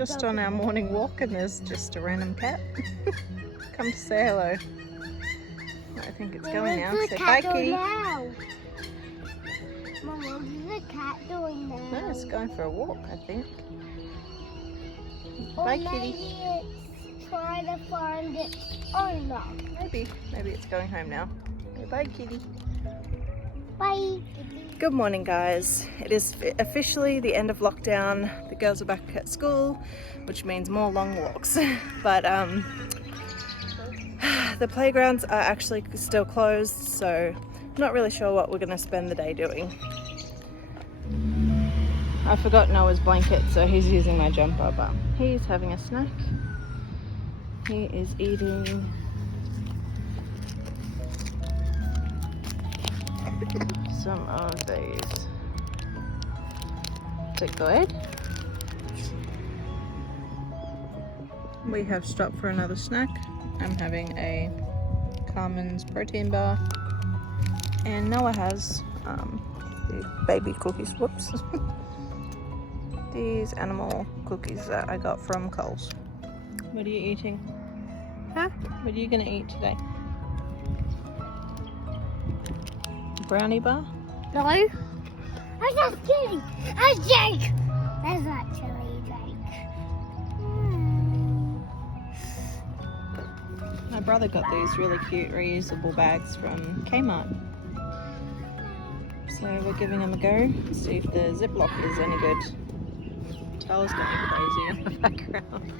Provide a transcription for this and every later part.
just on our morning walk and there's just a random cat. Come to say hello. I think it's going now. Say bye, kitty. Mom, what is the cat doing now? No, it's going for a walk, I think. Or Bye, maybe kitty. it's trying to find its owner. Maybe it's going home now. Say bye, kitty. Bye. Good morning, guys. It is officially the end of lockdown. The girls are back at school, which means more long walks. But the playgrounds are actually still closed, so I'm not really sure what we're going to spend the day doing. I forgot Noah's blanket, so he's using my jumper, but he's having a snack. He is eating some of these. Is it good? We have stopped for another snack. I'm having a Carmen's protein bar, and Noah has the baby cookies. Whoops. These animal cookies that I got from Coles. What are you eating? Huh? What are you gonna eat today? Brownie bar? No. I'm just kidding. I'm Jake. That's actually Jake. My brother got these really cute reusable bags from Kmart. So we're giving them a go, see if the Ziploc is any good. Tyler's going crazy in the background.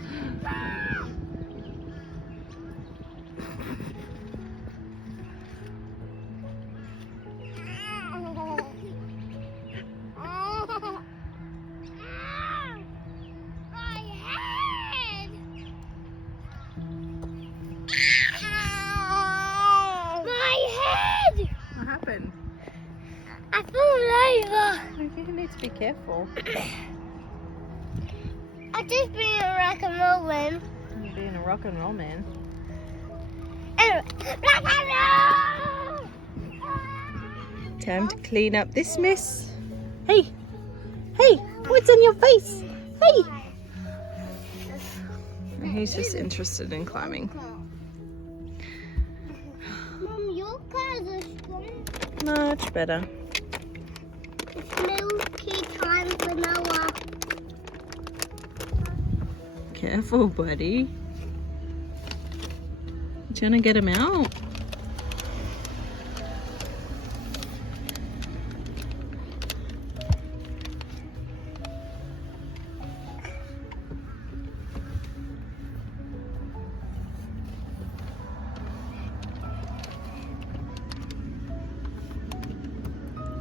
What happened? I fell over. You need to be careful. I just been a rock and roll man. You're being a rock and roll man. Rock and roll! Time to clean up this mess. Hey! Hey! What's on your face? Hey! He's just interested in climbing. Mom, your cars are strong. Much better. It's milky time for Noah. Careful, buddy. You trying to get him out?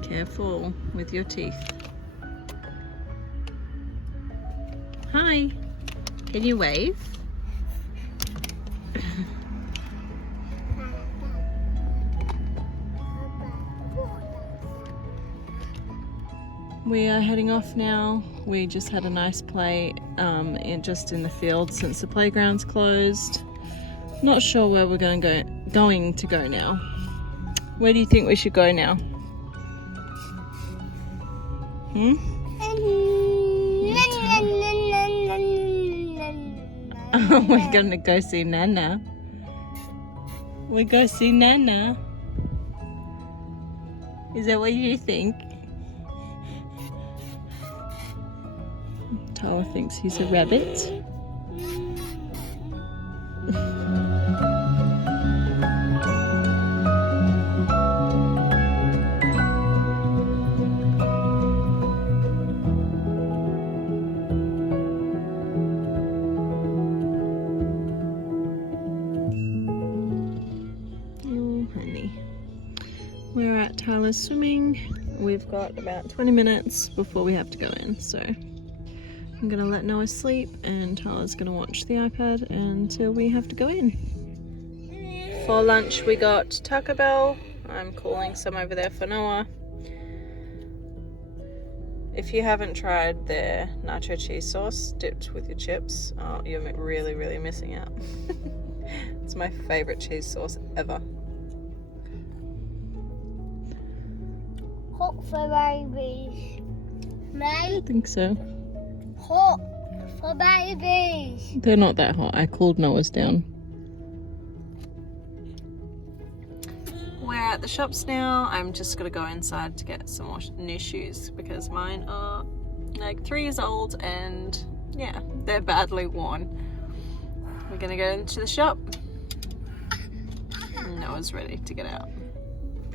Careful with your teeth. Hi. Can you wave? We are heading off now. We just had a nice play just in the field since the playground's closed. Not sure where we're going to go now. Where do you think we should go now? We're gonna go see Nana. We go see Nana. Is that what you think? Tyler thinks he's a rabbit. We're at Tyler's swimming. We've got about 20 minutes before we have to go in, so I'm gonna let Noah sleep and Tyler's gonna watch the iPad until we have to go in. For lunch we got Taco Bell. I'm calling some over there for Noah. If you haven't tried their nacho cheese sauce dipped with your chips, you're really, really missing out. It's my favorite cheese sauce ever. Hot for babies. I don't think so. Hot for babies. They're not that hot. I cooled Noah's down. We're at the shops now. I'm just gonna go inside to get some more new shoes because mine are like 3 years old and yeah, they're badly worn. We're gonna go into the shop. Noah's ready to get out.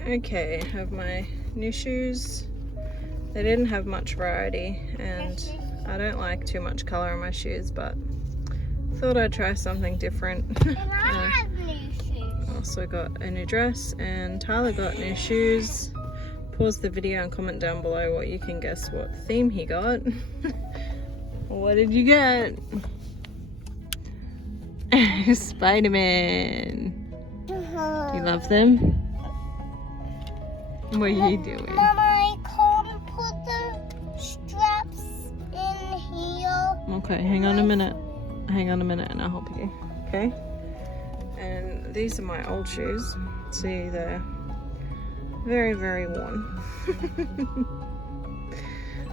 Okay, I have my new shoes. They didn't have much variety and I don't like too much colour in my shoes, but thought I'd try something different. And I have new shoes. Also got a new dress and Tyler got new shoes. Pause the video and comment down below what you can guess what theme he got. What did you get? Spider-Man. You love them? What are you doing? Mama, I can't put the straps in here. Okay, hang on a minute. Hang on a minute and I'll help you. Okay? And these are my old shoes. See, they're very, very worn.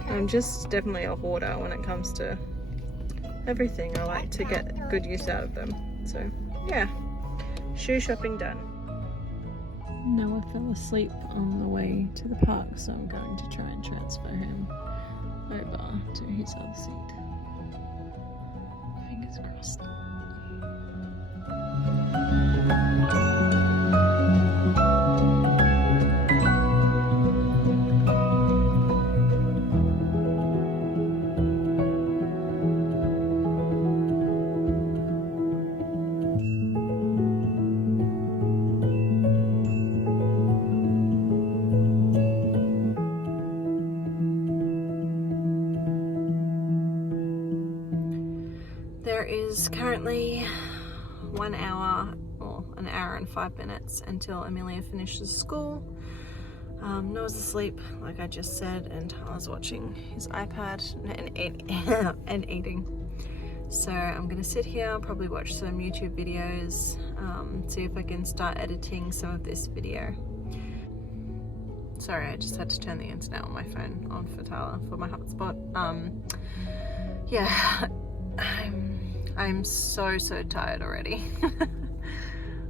I'm just definitely a hoarder when it comes to everything. I like to get good use out of them. So, yeah. Shoe shopping done. Noah fell asleep on the way to the park, so I'm going to try and transfer him over to his other seat. Fingers crossed. There is currently 1 hour or an hour and 5 minutes until Amelia finishes school. Noah's asleep, like I just said, and Tyler's watching his iPad and eating. So I'm gonna sit here, probably watch some YouTube videos, see if I can start editing some of this video. Sorry, I just had to turn the internet on my phone on for Tyler for my hotspot. Yeah, I'm so tired already.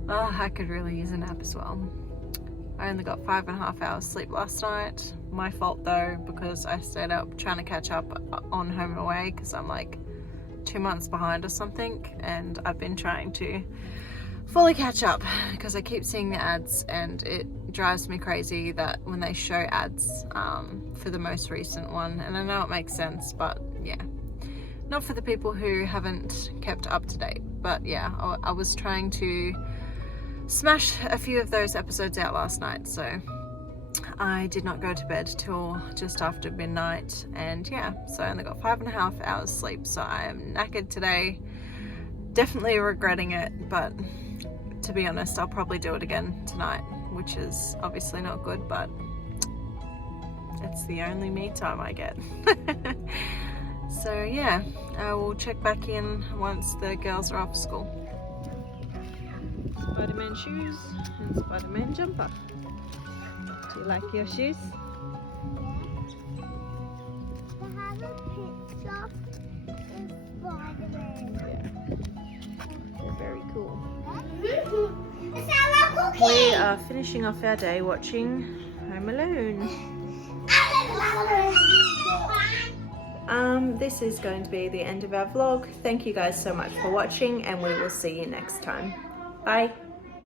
Oh, I could really use a nap as well. I only got 5.5 hours sleep last night. My fault though, because I stayed up trying to catch up on Home and Away because I'm like 2 months behind or something, and I've been trying to fully catch up because I keep seeing the ads and it drives me crazy that when they show ads for the most recent one, and I know it makes sense, but yeah, not for the people who haven't kept up to date. But yeah, I was trying to smash a few of those episodes out last night, so I did not go to bed till just after midnight, and yeah, so I only got 5.5 hours sleep, so I am knackered today, definitely regretting it, but to be honest, I'll probably do it again tonight, which is obviously not good, but it's the only me time I get. So yeah, I will check back in once the girls are off school. Spider-Man shoes and Spider-Man jumper. Do you like your shoes? I have a picture of Spider-Man. Yeah, they're very cool. Is that a cookie? We are finishing off our day watching Home Alone. This is going to be the end of our vlog. Thank you guys so much for watching, and we will see you next time. Bye.